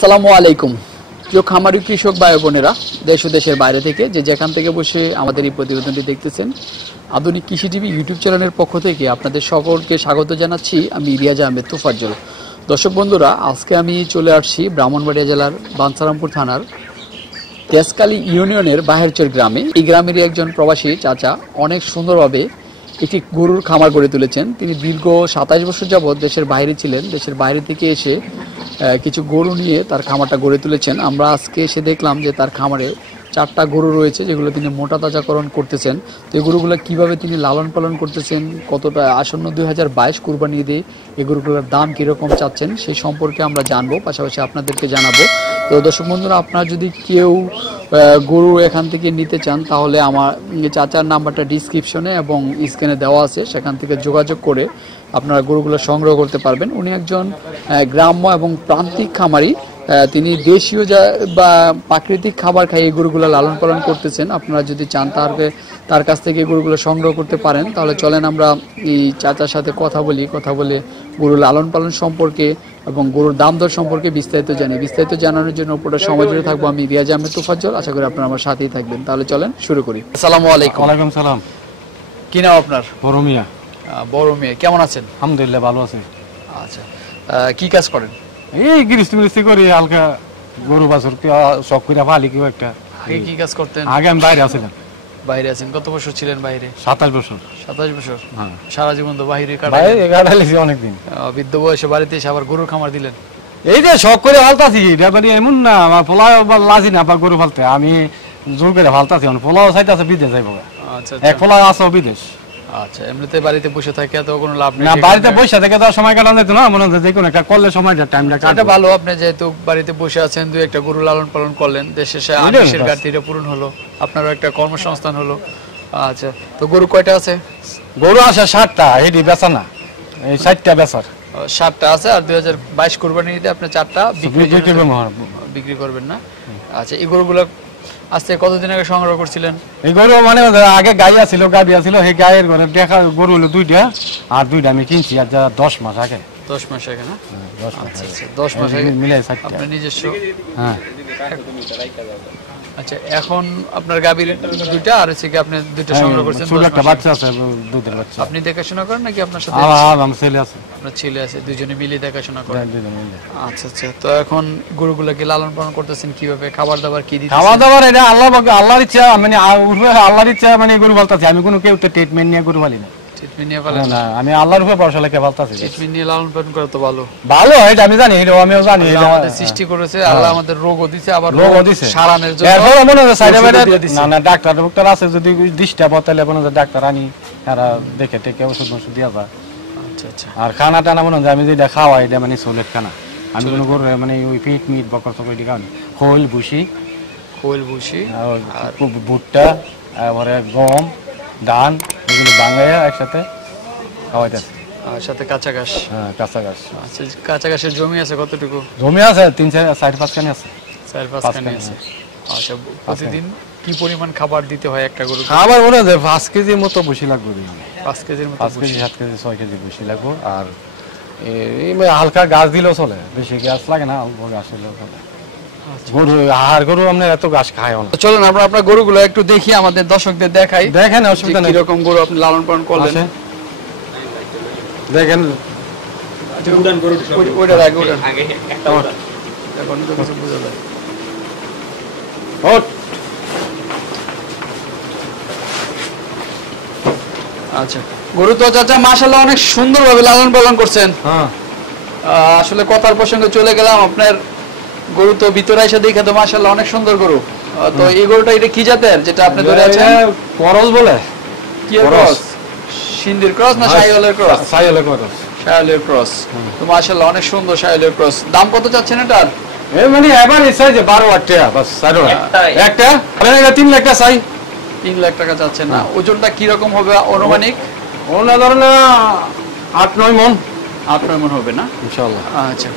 আসসালামু আলাইকুম প্রিয় খামারি কৃষক ভাই বোনেরা, দেশ ও দেশের বাইরে থেকে যে যেখান থেকে বসে আমাদের এই প্রতিবেদনটি দেখতেছেন, আধুনিক কৃষি টিভি ইউটিউব চ্যানেলের পক্ষ থেকে আপনাদের সকলকে স্বাগত জানাচ্ছি। আমি রিয়াজ আহমেদ তোফাজ্জল। দর্শক বন্ধুরা, আজকে আমি চলে আসছি ব্রাহ্মণবাড়িয়া জেলার বাঞ্ছারামপুর থানার তেজকালী ইউনিয়নের বাহেরচর গ্রামে। এই গ্রামেরই একজন প্রবাসী চাচা অনেক সুন্দরভাবে একটি গরুর খামার গড়ে তুলেছেন। তিনি দীর্ঘ 27 বছর যাবৎ দেশের বাইরে ছিলেন। দেশের বাইরে থেকে এসে কিছু গরু নিয়ে তার খামারটা গড়ে তুলেছেন। আমরা আজকে এসে দেখলাম যে তার খামারে 4টা গরু রয়েছে, যেগুলো তিনি মোটা তাজাকরণ করতেছেন। তো এই গরুগুলো কীভাবে তিনি লালন পালন করতেছেন, কতটা আসন্ন 2022 কুরবানি ঈদে এই গরুগুলোর দাম কীরকম চাচ্ছেন, সেই সম্পর্কে আমরা জানবো, পাশাপাশি আপনাদেরকে জানাবো। তো দর্শক বন্ধুরা, আপনারা যদি কেউ গরু এখান থেকে নিতে চান, তাহলে আমার চাচার নাম্বারটা ডিসক্রিপশনে এবং স্ক্রিনে দেওয়া আছে, সেখান থেকে যোগাযোগ করে আপনারা গরুগুলো সংগ্রহ করতে পারবেন। উনি একজন গ্রাম্য এবং প্রান্তিক খামারি। তিনি দেশীয় বা প্রাকৃতিক খাবার খাই এই গরুগুলো লালন পালন করতেছেন। আপনারা যদি চান তার কাছ থেকে গরুগুলো সংগ্রহ করতে পারেন, তাহলে চলেন আমরা এই চাচার সাথে কথা বলে গরু লালন পালন সম্পর্কে এবং গরুর দাম দর সম্পর্কে বিস্তারিত জানি। বিস্তারিত জানানোর জন্য পুরো সময় জুড়ে থাকবো আমি রিয়াজ আহমেদ তোফাজ্জল। আশা করি আপনারা আমার সাথেই থাকবেন। তাহলে চলেন শুরু করি। আসসালামু আলাইকুম। ওয়ালাইকুম সালাম। কি নাম আপনার? বড় মিয়া। বড় মিয়া, কেমন আছেন? আলহামদুলিল্লাহ ভালো আছি। আচ্ছা, কি কাজ করেন? এই গৃহস্থী করি, হালকা গরু বাছুর শখ করে ফালি কেউ একটা। আগে কি কাজ করতেন? আগে আমি বাইরে আছিলাম। বাইরে আছেন? কত বছর ছিলেন বাইরে? 27 বছর। 27 বছর? হ্যাঁ। সারা জীবন তো বাইরে কাটাইছি অনেকদিন। বৃদ্ধ বয়সে বাড়িতে এসে আবার গরুর খামার দিলেন? এই যে শখ করে ফালতাছি, এমন না আমার পোলাও লাজি না গরু ফালতে, আমি জোর করে ফালতাছি। পোলাও চাইতে আছে বিদেশ যাইব। আচ্ছা, এক পোলাও আছে বিদেশ। আচ্ছা, এমনিতে বাড়িতে বসে থাকে তো কোনো লাভ নেই না, বাড়িতে বসে থেকে তো সময় কাটানো যেত না, মনে হচ্ছে যে কোনো একটা করলে সময়টা টাইমটা কাটে। এটা ভালো, আপনি যেহেতু বাড়িতে বসে আছেন, দুই একটা গরু লালন পালন করলেন, দেশে এসে আমিষের ঘাটতিটা পূরণ হলো, আপনারও একটা কর্মসংস্থান হলো। আচ্ছা, তো গরু কয়টা আছে? গরু আছে 60টা, এটি বেচা না, এই 60টা বেচার। 60টা আছে, আর 2022 কুরবানি ঈদে আপনি 4টা বিক্রি করবেন না? আচ্ছা, এই গরুগুলো আজকে কতদিন আগে সংগ্রহ করছিলেন? এই গরু মানে আগে গাই আছিল, গাড়ি আছিল, সেই গায়ের ঘরে দেখা গরু হলো 2টা, আর 2টা আমি কিনছি আর 10 মাস আগে। 10 মাস আগে না? 10 মাস আগে মিলে আপনি নিজস্ব। হ্যাঁ। আচ্ছা, এখন আপনার গাভীর 2টা আর হচ্ছে কি আপনি 2টা সংগ্রহ করছেন? ছোট একটা বাচ্চা আছে, দুধের বাচ্চা। আপনি দেখাশোনা করেন নাকি আপনার সাথে? আমার ছেলে আছে। আপনার ছেলে আছে, দুজনে মিলে দেখাশোনা করেন? আচ্ছা আচ্ছা, তো এখন গরুগুলোকে লালন পালন করতেছেন কিভাবে? খাবার দাবার কি দিতেছেন? খাবার দাবার এটা আল্লাহর ইচ্ছা, মানে আল্লাহর ইচ্ছা, মানে গরু পালতাছি আমি। কোনো কেউ তো ট্রিটমেন্ট নিয়ে গরু পালি না। ট্রিটমেন্ট নিয়ে পালেন না? আমি আল্লাহর উপর ভরসা রেখে পালতাছি। ট্রিটমেন্ট নিয়ে লালন পালন করা তো ভালো। ভালো, এটা আমি জানি, এটা আমিও জানি। আমাদের সৃষ্টি করেছে আল্লাহ, আমাদের রোগও দিয়েছে, আবার রোগও দিয়েছে সারানোর জন্য। এরপর মনে হয় সাইডে বাইরে না না ডাক্তার আছে, যদি ডিস্টার্ব হয় তাহলে মনে হয় ডাক্তার আনি, তারা দেখে টেকে ওষুধ দিয়া যায়। আচ্ছা আচ্ছা। আর খানা টানা মনে হয় আমি যেটা খাওয়াই এটা মানে সোলেট খানা। আমি কোনো গরু মানে ওই পিট মিট বকর চকর এটি খাওয়ানি। খোল ভুসি আর ভুট্টা, তারপরে গম, ধান, এগুলো বাঙাইয়া একসাথে খাওয়াইতেছে। আর সাথে কাঁচা ঘাস? হ্যাঁ, কাঁচা ঘাস। আচ্ছা, কাঁচা ঘাসের জমি আছে কতটুকু? জমি আছে 3-4-5 খানি আছে। 4-5 খানি আছে। আচ্ছা, প্রতিদিন কি পরিমাণ খাবার দিতে হয় একটা গরু? খাবার মনে হয় 5 কেজির মতো বেশি লাগবে। 5 কেজির মতো? 5 কেজি 7 কেজি 6 কেজি বেশি লাগবে। আর এই হালকা গাছ দিলেও চলে, বেশি গাছ লাগে না, অল্প গাছ দিলেও চলে। গরু আর গরু আমরা এত ঘাস খায় না। চলুন আমরা আপনার গরুগুলো একটু দেখি, আমাদের দর্শকদের দেখাই। দেখেন, অসুবিধা নেই। কিরকম গরু আপনি লালন পালন করলেন দেখেন। উড়ান গরু ওইটা আগে উড়ান আগে একটা উড়ান, এখন তো কিছু বোঝা যায়। আচ্ছা, গরু তো চাচা মাশাআল্লাহ অনেক সুন্দরভাবে লালন পালন করছেন। হ্যাঁ, আসলে কথার প্রসঙ্গে চলে গেলাম, আপনার গরু তো ভিতরে এসে দেখে তো মাশাআল্লাহ অনেক সুন্দর গরু। তো এই গরুটা এটা কি জাতের যেটা আপনি ধরে আছেন? করস বলে। কি ক্রস? সিন্ধির ক্রস না শাহিওয়ালের ক্রস? শাহিওয়ালের ক্রস। শাহিওয়ালের ক্রস। তো মাশাআল্লাহ অনেক সুন্দর শাহিওয়ালের ক্রস। দাম কত চাচ্ছেন এটার? এই মানে এবার এই সাইজে 12 টাকা বাস। একটা মানে এটা 3 লাখ টাকা চাই। 3 লাখ টাকা চাচ্ছেন না? ওজনটা কি রকম হবে অনুমানিক? ওনা ধরেন 8-9 মণ। 8-9 মণ হবে না ইনশাআল্লাহ? আচ্ছা,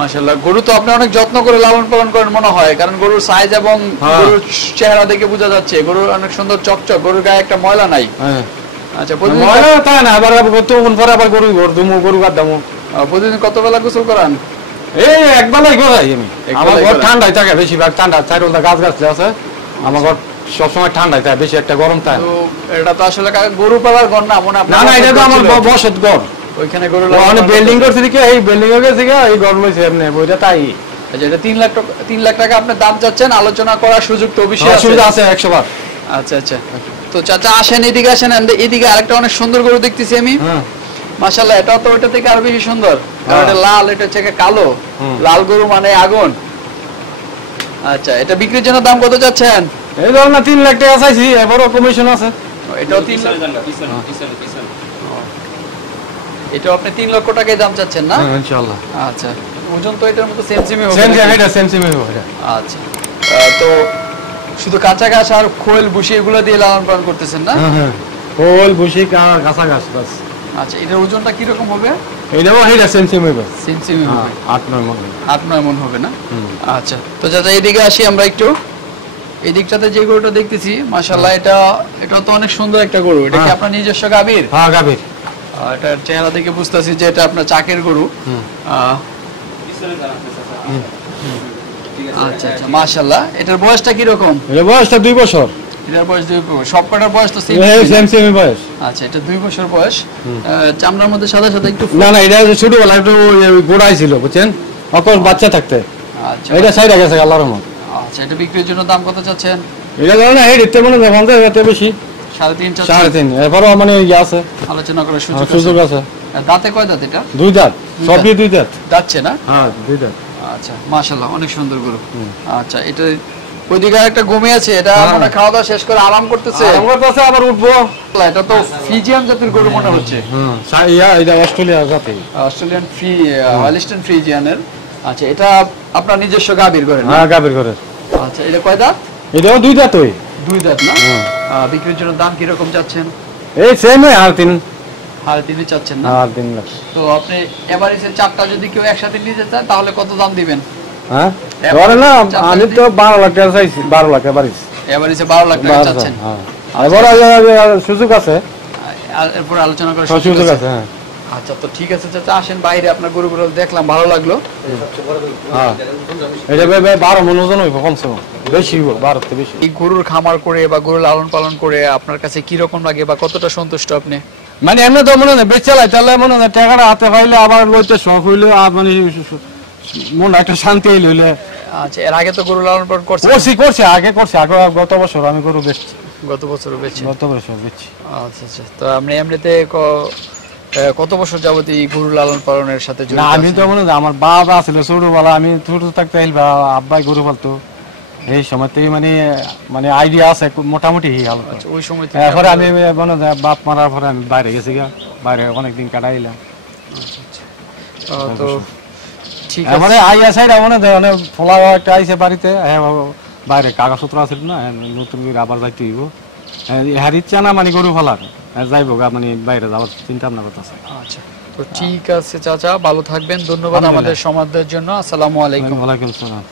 মাশাআল্লাহ। গরু তো আপনি অনেক যত্ন করে লালন পালন করেন মনে হয়, কারণ গরুর সাইজ এবং গরুর চেহারা দেখে বোঝা যাচ্ছে গরুর অনেক সুন্দর চকচক, গরুর গায়ে একটা ময়লা নাই। আচ্ছা, ময়লা তা না, আবার কত কোন পরে আবার গরু দুমু গরু গাদ দামু। প্রতিদিন কত বেলা গোসল করান? এই একবেলাই গোড়াই আমি। আমার ঘর গোড়াই। ঠান্ডায় থাকে, বেশিরভাগ ঠান্ডা, চারুলদা গাছ গাছ আছে, আমার ঘর সবসময় ঠান্ডায় থাকে, বেশি একটা গরম থাকে তো এটা তো আসলে গরু পালার ঘর না, মনে না। না, এটা তো আমার বসত ঘর। ওইখানে গরু ওখানে বিল্ডিং করছে দিকে, এই বিল্ডিং এর গেছে এই ঘর লইছে এমনি, ওইটা তাই। আচ্ছা, এটা 3 লাখ টাকা আপনি দাম চাচ্ছেন, আলোচনা করার সুযোগ তো অবশ্যই আছে। সুবিধা আছে 100 বার। আচ্ছা আচ্ছা, তো চাচা আসেন, এদিকে আসেন। এদিকে আরেকটা অনেক সুন্দর গরু দেখতেছি আমি। মাশাআল্লাহ, এটা তো ওইটা থেকে আরো বেশি সুন্দর, কারণ এটা লাল, এটা হচ্ছে কালো। লাল গরু মানে আগুন। আচ্ছা, এটা বিক্রির জন্য দাম কত চাচ্ছেন? এই ধর না 3 লাখ টাকা চাইছি, এবারও কমিশন আছে। এটাও 3 লাখ, এটাও আপনি 3 লক্ষ টাকায় দাম চাচ্ছেন না? ইনশাআল্লাহ। আচ্ছা, ওজন তো এটার মতো সেমসিমই হবে। এটা সেমসিমই হবে। আচ্ছা, তো শুধু কাঁচা ঘাস আর খোল ভুসি এগুলো দিয়ে লালন পালন করতেছেন না? খোল ভুসি কাঁচা ঘাস বাস। আচ্ছা, এটার ওজনটা কি রকম হবে? এইটাও এটা সেমসিমই হবে। সেমসিমই হবে, 8-9 মণ। 8-9 মণ হবে না? আচ্ছা, তো চাচা এদিকে আসি আমরা একটু। এই দিকটাতে যে গরুটা দেখতেছি, মাশাআল্লাহ, এটা তো অনেক সুন্দর একটা গরু। এটা কি আপনার নিজস্ব গাভীর? হ্যাঁ, গাভীর। এটার চেহারা দেখে বুঝতেছি যে এটা আপনার চাকের গরু। আচ্ছা আচ্ছা, মাশাআল্লাহ। এটার বয়সটা কি রকম? এর বয়সটা 2 বছর। এটার বয়স 2 বছর। সবকটার বয়স তো সেম বয়স। আচ্ছা, এটা 2 বছর বয়স। চামড়ার মধ্যে সাদা সাদা একটু। না না, এটা ছোটবেলা একটু গোড়াই ছিল, বুঝছেন, অকর বাচ্চা থাকতে। আচ্ছা, এটা সাইডে গেছে আল্লাহর রহমত। আচ্ছা, এটা বিক্রির জন্য দাম কত চাচ্ছেন? এটা ধরো না, এই দিতে মনে হয় 50,000 বেশি। 3.5 চাচ্ছেন? 3.5। এরপরও মানে ইয়ে আছে, আলোচনা করার সুযোগ আছে। দাঁতে কয় দাঁত এটা? 2 দাঁত, সবই 2 দাঁত। যাচ্ছে না? হ্যাঁ, 2 দাঁত। আচ্ছা, মাশাআল্লাহ, অনেক সুন্দর গরু। আচ্ছা, এটা ওইদিকে একটা ঘুমে আছে, এটা মনে খাওয়া দাওয়া শেষ করে আরাম করতেছে। আরাম করতেছে, আবার উঠবো। এটা তো ফিজিয়ান জাতের গরু মনে হচ্ছে। এটা অস্ট্রেলিয়া জাতি, অস্ট্রেলিয়ান হলিস্টাইন ফ্রিজিয়ানের। আচ্ছা, এটা আপনার নিজস্ব গাভীর ঘরে? হ্যাঁ, গাভীর ঘরে। আচ্ছা, এটা কয় দাঁত? এটাও 2 দাঁত। ওই 2 দাঁত না? বিক্রির জন্য দাম কি রকম চাচ্ছেন? এই সেম, আর 3 চাচ্ছেন না? 3 লাখ। তো আপনি এভারেজে 4টা যদি কেউ একসাথে নিতে চায় তাহলে কত দাম দিবেন? হ্যাঁ, ধরে না, আমি তো 12 লাখ টাকা চাইছি, 12 লাখ এভারেজ। এভারেজে 12 লাখ টাকা চাচ্ছেন? আর বড় সুযোগ আছে, আর এরপর আলোচনা করার সুযোগ আছে। হ্যাঁ, আচ্ছা, তো ঠিক আছে চাচা, আসেন বাইরে, আপনার গরুগুলো দেখলাম, ভালো লাগলো। হ্যাঁ, এটা 12 মণ ওজন হইব কমসে কম, বেশি হইব, 12 থেকে বেশি। এই গরুর খামার করে বা গরু লালন পালন করে আপনার কাছে কি রকম লাগে বা কতটা সন্তুষ্ট আপনি? মানে এমনি তো মনে হয় বেচালাই, তাহলে মনে হয় টাকাটা হাতে পাইলে আবার লইতে শখ হইলে, আর মানে মনে একটা শান্তি হইলে। আচ্ছা, এর আগে তো গরু লালন পালন করছে? করছে আগে গত বছর আমি গরু বেচছি। গত বছরও বেচছি? গত বছর বেচছি। আচ্ছা আচ্ছা, তো আপনি এমনিতে কত বছর যাবত এই গরু লালন পালনের সাথে জড়িত? না, আমি তো মনে হয় আমার বাবা ছিল ছোটবেলা, আমি ছোট থাকতে আব্বাই গরু পালতো, এই সময়তেই মানে আইডিয়া আছে মোটামুটি। আচ্ছা, ওই সময় এরপরে আমি মনে হয় বাপ মারার পরে আমি বাইরে গেছি, বাইরে অনেকদিন কাটাইলাম। তো ঠিক এবারে আইয়া সাইডা মনে হয় অনেক ফোলা একটা আইসে বাড়িতে, বাইরে কাগজপত্র আছিল না, নতুন করে আবার যাইতে হইব। এর ইচ্ছা না মানে গরু ফলার, যাইব মানে বাইরে যাওয়ার চিন্তা ভাবনা করতেছে। আচ্ছা, তো ঠিক আছে চাচা, ভালো থাকবেন, ধন্যবাদ আমাদের সমাজের জন্য। আসসালামু আলাইকুম। ওয়ালাইকুম আসসালাম।